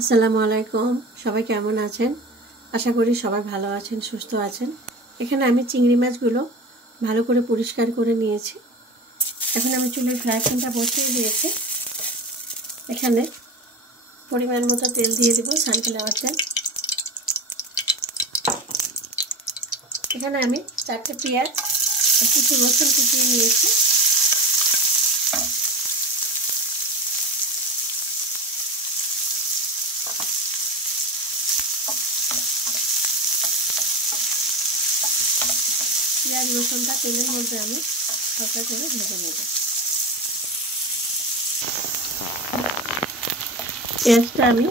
আসসালামু আলাইকুম। সবাই কেমন আছেন? আশা করি সবাই ভালো আছেন, সুস্থ আছেন। এখানে আমি চিংড়ি মাছগুলো ভালো করে পরিষ্কার করে নিয়েছি। এখন আমি চুলায় ফ্রাই প্যানটা বসিয়ে দিয়েছি। এখানে পরিমাণ মতো তেল দিয়ে দেব, সানফ্লাওয়ার তেল। এখানে আমি 4টে পেঁয়াজ আর কিছু রসুন কুচিয়ে নিয়েছি। পেঁয়াজ রসুনটা তেলের মধ্যে আমি হালকা করে ভেজে নেব।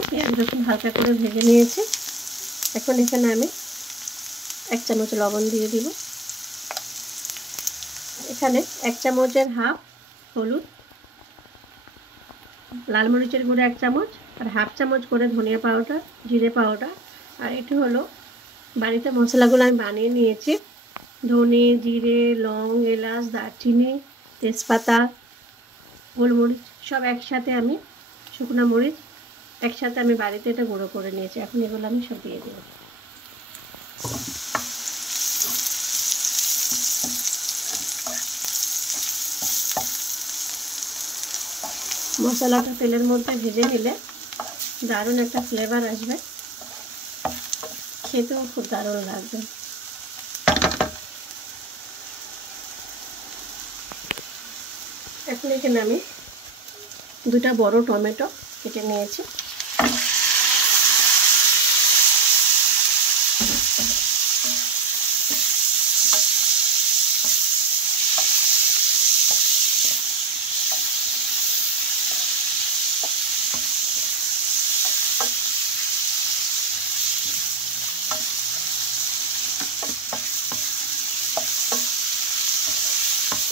পেঁয়াজ রসুন হালকা করে ভেজে নিয়েছি। এখন এখানে আমি 1 চামচ লবণ দিয়ে দিব। এখানে 1 চামচের হাফ হলুদ, লাল মরিচের গুঁড়ো 1 চামচ আর হাফ চামচ করে ধনিয়া পাউডার, জিরে পাউডার। আর এটি হলো বাড়িতে মশলাগুলো আমি বানিয়ে নিয়েছি। ধনে, জিরে, লং, এলাচ, দারচিনি, তেজপাতা, গোলমরিচ সব একসাথে আমি, শুকনো মরিচ একসাথে আমি বাড়িতে এটা গুঁড়ো করে নিয়েছি। এখন এগুলো আমি সব দিয়ে দেব। মশলাটা তেলের মধ্যে ভেজে নিলে দারুণ একটা ফ্লেভার আসবে, খেতেও খুব দারুণ লাগবে। এখন এখানে আমি 2টা বড় টমেটো কেটে নিয়েছি।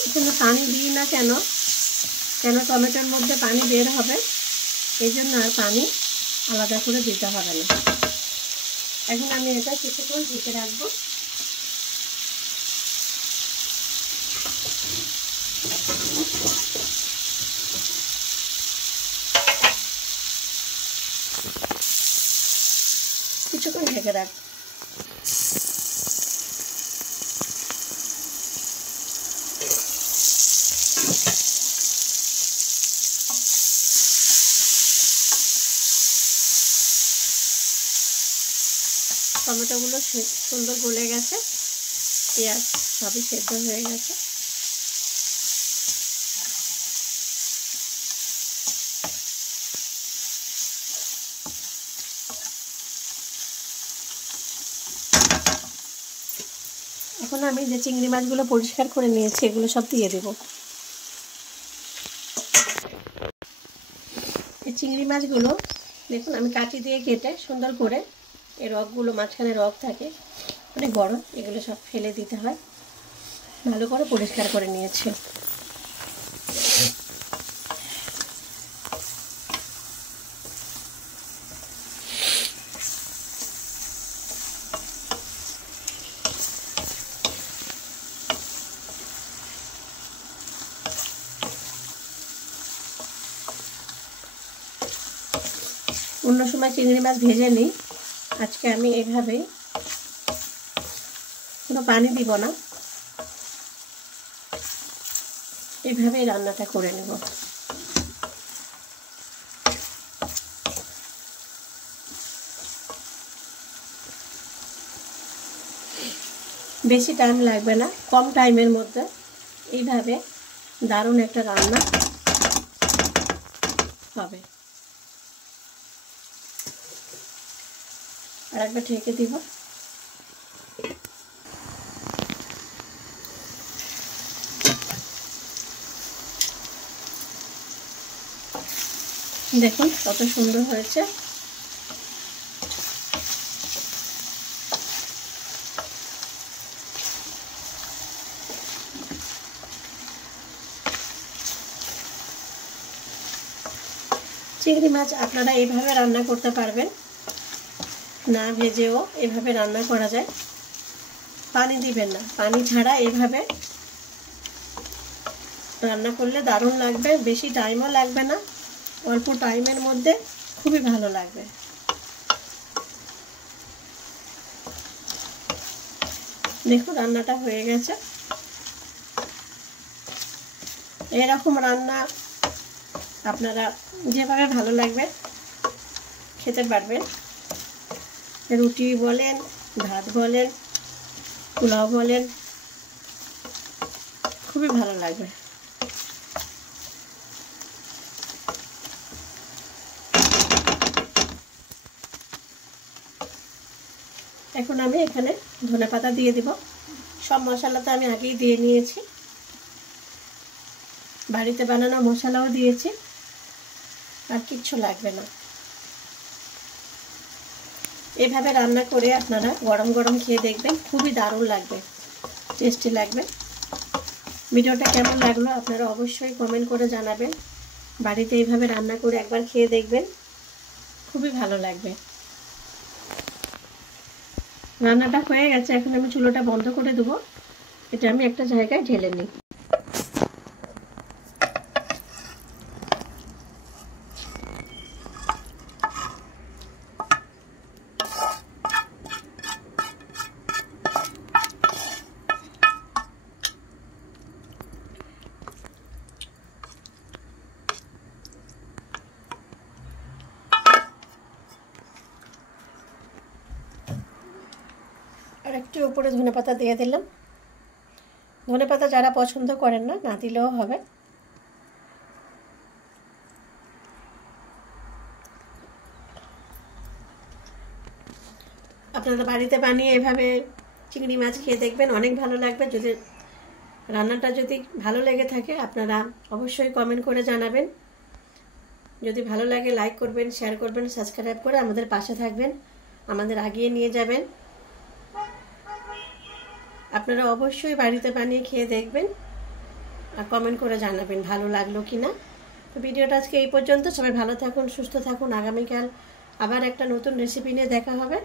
এখানে পানি দিই না কেন টমেটোর মধ্যে পানি বের হবে, এই জন্য আর পানি আলাদা করে দিতে হবে না। এখন আমি এটা কিছুক্ষণ ঢেকে রাখবো। কিছুক্ষণ ঢেকে রাখবো। টমেটোগুলো সুন্দর গলে গেছে, পেঁয়াজ সবই সেদ্ধ হয়ে গেছে। এখন আমি যে চিংড়ি মাছগুলো পরিষ্কার করে নিয়েছি এগুলো সব দিয়ে দেব। এই চিংড়ি মাছগুলো দেখুন আমি কাঁচি দিয়ে কেটে সুন্দর করে, এই রগগুলো মাঝখানে রগ থাকে অনেক বড়, এগুলো সব ফেলে দিতে হয়। ভালো করে পরিষ্কার করে নিয়েছি। অন্য সময় চিংড়ি মাছ ভেজে নিই, আজকে আমি এভাবেই, কোনো পানি দিব না, এভাবেই রান্নাটা করে নেব। বেশি টাইম লাগবে না, কম টাইমের মধ্যে এইভাবে দারুণ একটা রান্না হবে। আর একবার ঢেকে দিব। দেখুন কত সুন্দর হয়েছে। চিংড়ি মাছ আপনারা এইভাবে রান্না করতে পারবেন, না ভেজেও এভাবে রান্না করা যায়। পানি দিবেন না, পানি ছাড়া এইভাবে রান্না করলে দারুণ লাগবে, বেশি টাইমও লাগবে না, অল্প টাইমের মধ্যে খুবই ভালো লাগবে। দেখুন রান্নাটা হয়ে গেছে। এরকম রান্না আপনারা যেভাবে ভালো লাগবে খেতে পারবেন। রুটি বলেন, ভাত বলেন, পোলাও বলেন, খুবই ভালো লাগবে। এখন আমি এখানে ধনেপাতা দিয়ে দিব। সব মশলা তো আমি আগেই দিয়ে নিয়েছি, বাড়িতে বানানো মশলাও দিয়েছি, আর কিচ্ছু লাগবে না। এভাবে রান্না করে আপনারা গরম গরম খেয়ে দেখবেন, খুবই দারুণ লাগবে, টেস্টি লাগবে। ভিডিওটা কেমন লাগলো আপনারা অবশ্যই কমেন্ট করে জানাবেন। বাড়িতে এইভাবে রান্না করে একবার খেয়ে দেখবেন, খুবই ভালো লাগবে। রান্নাটা হয়ে গেছে, এখন আমি চুলোটা বন্ধ করে দেবো। এটা আমি একটা জায়গায় ঢেলে নিই। আর একটু উপরে ধনেপাতা দিয়ে দিলাম। ধনেপাতা যারা পছন্দ করেন না, না দিলেও হবে। আপনারা বাড়িতে বানিয়ে এভাবে চিংড়ি মাছ খেয়ে দেখবেন, অনেক ভালো লাগবে। যদি রান্নাটা যদি ভালো লেগে থাকে আপনারা অবশ্যই কমেন্ট করে জানাবেন। যদি ভালো লাগে লাইক করবেন, শেয়ার করবেন, সাবস্ক্রাইব করে আমাদের পাশে থাকবেন, আমাদের আগিয়ে নিয়ে যাবেন। আপনারা অবশ্যই বাড়িতে বানিয়ে খেয়ে দেখবেন আর কমেন্ট করে জানাবেন ভালো লাগলো কি না। তো ভিডিওটা আজকে এই পর্যন্ত। সবাই ভালো থাকুন, সুস্থ থাকুন। আগামীকাল আবার একটা নতুন রেসিপি নিয়ে দেখা হবে।